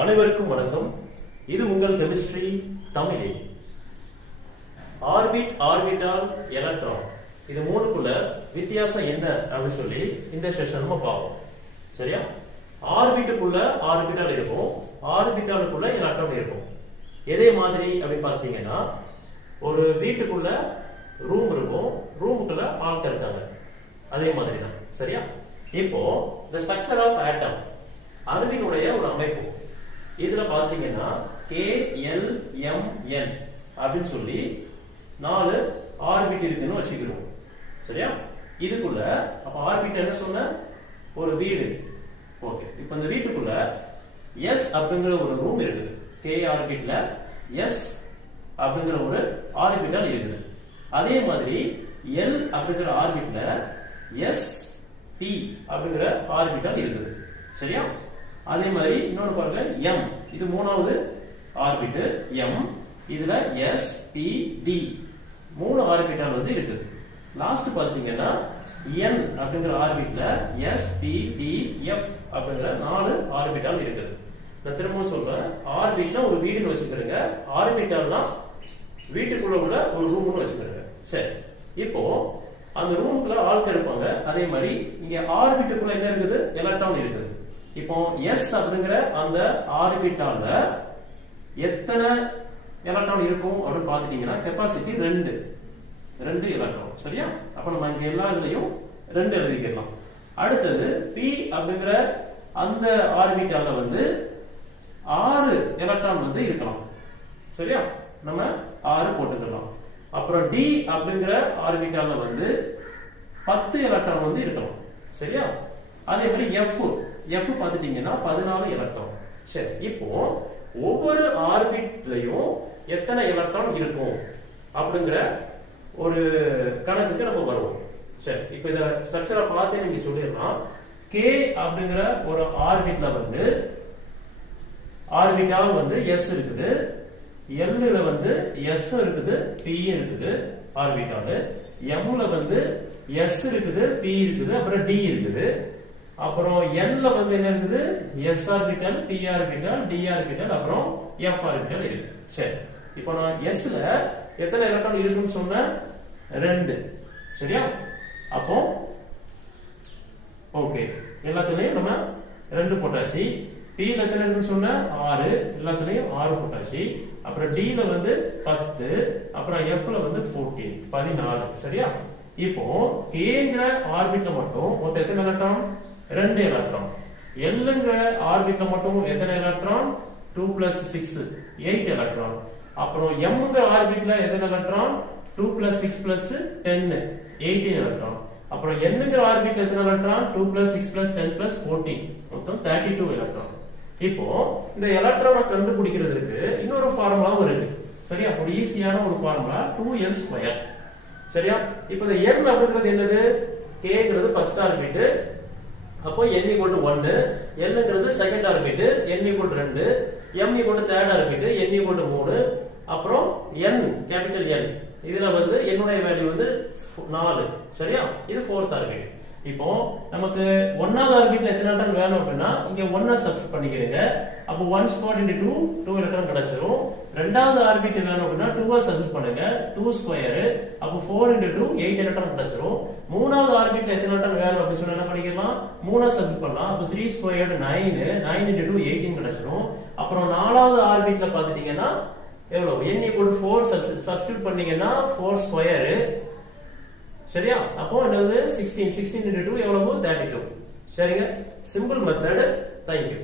அனைவருக்கும் வணக்கம். இது உங்கள் கெமிஸ்ட்ரி தமிழில் ஆர்பிட் ஆர்பிட்டால் எலக்ட்ரான். இது மூணுக்குள்ள வித்தியாசம் என்ன அப்படின்னு சொல்லி இந்த செஷன் நம்ம பார்ப்போம். சரியா? ஆர்பிட்டுக்குள்ள ஆர்பிட்டால் இருக்கும். ஆர்பிட்டாலுக்குள்ள எலக்ட்ரான் இருக்கும். எதே மாதிரி அப்படின்னு பார்த்தீங்கன்னா ஒரு வீட்டுக்குள்ள ரூம் இருக்கும். ரூமுக்குள்ள ஆட்கள் இருக்காங்க. அதே மாதிரி தான் சரியா? இப்போ இந்த ஸ்ட்ரக்சர் ஆஃப் ஆட்டம் அணுவினுடைய ஒரு அமைப்பு. இதுல பாத்தீங்கன்னா கே எல் எம் என் அப்படின்னு சொல்லி நாலு ஆர்பிட் இருக்குன்னு வச்சுக்கிறோம். சரியா? இதுக்குள்ள அப்ப ஆர்பிட் என்ன சொன்ன? ஒரு வீடு. ஓகே. இப்போ இந்த வீட்டுக்குள்ள எஸ் அப்படிங்கிற ஒரு ரூம் இருக்குது. கே ஆர்பிட்ல எஸ் அப்படிங்கிற ஒரு ஆர்பிட்டால் இருக்குது. அதே மாதிரி எல் அப்படிங்கிற ஆர்பிட்ல எஸ் பி அப்படிங்கிற ஆர்பிட்டால் இருக்குது. சரியா? அதே மாதிரி இன்னொரு பாருங்க எம் இது மூணாவது ஆர்பிட்டு எம் இதுல எஸ் பி டி மூணு ஆர்பிட்டால் வந்து இருக்குது லாஸ்ட் பாத்தீங்கன்னா என் அப்படிங்கிற ஆர்பிட்ல எஸ் பி டி எஃப் அப்படிங்கிற நாலு ஆர்பிட்டால் இருக்குது நான் திரும்பவும் சொல்றேன் ஆர்பிட்னா ஒரு வீடுன்னு வச்சுக்கிறேங்க ஆர்பிட்டால்னா வீட்டுக்குள்ள உள்ள ஒரு ரூம்னு வச்சுக்கிறேங்க சரி. இப்போ அந்த ரூமுக்குள்ள ஆட்கள் இருப்பாங்க. அதே மாதிரி இங்க ஆர்பிட்டுக்குள்ள என்ன இருக்குது? எலக்ட்ரான் இருக்குது. இப்போ எஸ் அப்படிங்கிற அந்த ஆர்பிட்டால எத்தனை எலக்ட்ரான் இருக்கும் அப்படின்னு பாத்துட்டீங்கன்னா கெப்பாசிட்டி ரெண்டு. ரெண்டு எலக்ட்ரான் சரியா? அப்ப நம்ம இங்க எல்லா இதுலயும் ரெண்டு எழுதிக்கலாம். அடுத்தது பி அப்படிங்கிற அந்த ஆர்பிட்டால வந்து ஆறு எலக்ட்ரான் வந்து இருக்கலாம். சரியா? நம்ம ஆறு போட்டுக்கலாம். அப்புறம் டி அப்படிங்கிற ஆர்பிட்டால வந்து பத்து எலக்ட்ரான் வந்து இருக்கலாம். சரியா? அதே மாதிரி எஃப் எஃப் பார்த்துட்டீங்கன்னா பதினாலு எலக்ட்ரான் சரி. இப்போ ஒவ்வொரு ஆர்பிட்லயும் எத்தனை எலக்ட்ரான் இருக்கும்? அப்படிங்கிற ஒரு கணக்குக்கு நம்ம வருவோம். சரி. இப்போ இத ஸ்ட்ரக்சரை பார்த்து நீங்க சொல்லிடலாம். கே அப்படிங்கிற ஒரு ஆர்பிட்ல வந்து ஆர்பிட்டால் வந்து எஸ் இருக்குது. எல்லுல வந்து எஸ் இருக்குது பி இருக்குது ஆர்பிட்டால். எம்ல வந்து எஸ் இருக்குது பி இருக்குது அப்புறம் டி இருக்குது. அப்புறம் என்ல வந்து என்ன இருக்குது? S orbital P orbital D orbital அப்புறம் எஃப் ஆர்பிட்டல் இருக்கு. சரி. இப்போ நான் எஸ்ல எத்தனை எலக்ட்ரான் இருக்குன்னு சொன்னேன்? ரெண்டு. சரியா? அப்போ ஓகே எல்லாத்துலயும் நம்ம ரெண்டு போட்டாச்சு பில எத்தனை இருக்குன்னு சொன்ன ஆறு. எல்லாத்துலயும் ஆறு போட்டாச்சு அப்புறம் டில வந்து பத்து. அப்புறம் எஃப்ல வந்து ஃபோர்டீன் பதினாலு. சரியா? இப்போ கேங்கிற ஆர்பிட்ல மட்டும் மொத்தம் எத்தனை எலக்ட்ரான் ரெண்டு எலக்ட்ரான் எல்லுங்கிற ஆர்பிட்ல மட்டும் எத்தனை electron two plus six eight electron அப்புறம் எம்ங்கிற ஆர்பிட்ல எத்தனை electron two plus six plus ten eighteen electron அப்புறம் என்னங்கிற ஆர்பிட்ல எத்தனை electron two plus six plus ten plus fourteen மொத்தம் தேர்ட்டி டூ எலக்ட்ரான் இப்போ இந்த எலக்ட்ரானை கண்டுபிடிக்கிறதுக்கு இன்னொரு ஃபார்முலாவும் இருக்கு. சரியா? ஒரு ஈஸியான ஒரு ஃபார்முலா டூ என் ஸ்கொயர் சரியா? இப்போ இந்த என் அப்படின்றது என்னது? கேங்கிறது ஃபர்ஸ்ட் ஆர்பிட் அப்போ n ஈக்குவல் டு ஒன்னு என்னங்கிறது second orbit n equal to ரெண்டு m equal to third orbit n equal to மூணு அப்புறம் n கேபிட்டல் n. இதுல வந்து என்னுடைய வேல்யூ வந்து நாலு. சரியா? இது ஃபோர்த் ஆர்பிட் இப்போ நமக்கு ஒன்னாவது ஆர்பிட்ல எத்தனை எலக்ட்ரான் வேணும் அப்படின்னா இங்க ஒன்னா சப்ஸ்ட் பண்ணிக்கிறீங்க. அப்போ one square into two two electron கிடைச்சிரும்? ரெண்டாவது ஆர்பிட் வேணும் அப்படின்னா டூவா சப்ஸ்ட் பண்ணுங்க. டூ ஸ்கொயர் அப்போ four into two eight electron கிடைச்சிரும்? மூணாவது ஆர்பிட்ல எத்தனை எலக்ட்ரான் வேணும் அப்படின்னு சொல்லி என்ன பண்ணிக்கலாம்? மூணா சப்ஸ்ட் பண்ணலாம். அப்போ three squared nine nine into two eighteen கிடைச்சிரும். அப்புறம் நாலாவது ஆர்பிட்ல பாத்துட்டீங்கன்னா எவ்வளவு? என் ஈக்குவல் ஃபோர் சப்ஸ்டியூட் பண்ணீங்கன்னா ஃபோர் ஸ்கொயர் சரியா? அப்போ என்னது? சிக்ஸ்டீன் சிக்ஸ்டீன் டூ எவ்வளவு? தேர்ட்டி டூ சரிங்க சிம்பிள் மெத்தடு தேங்க்யூ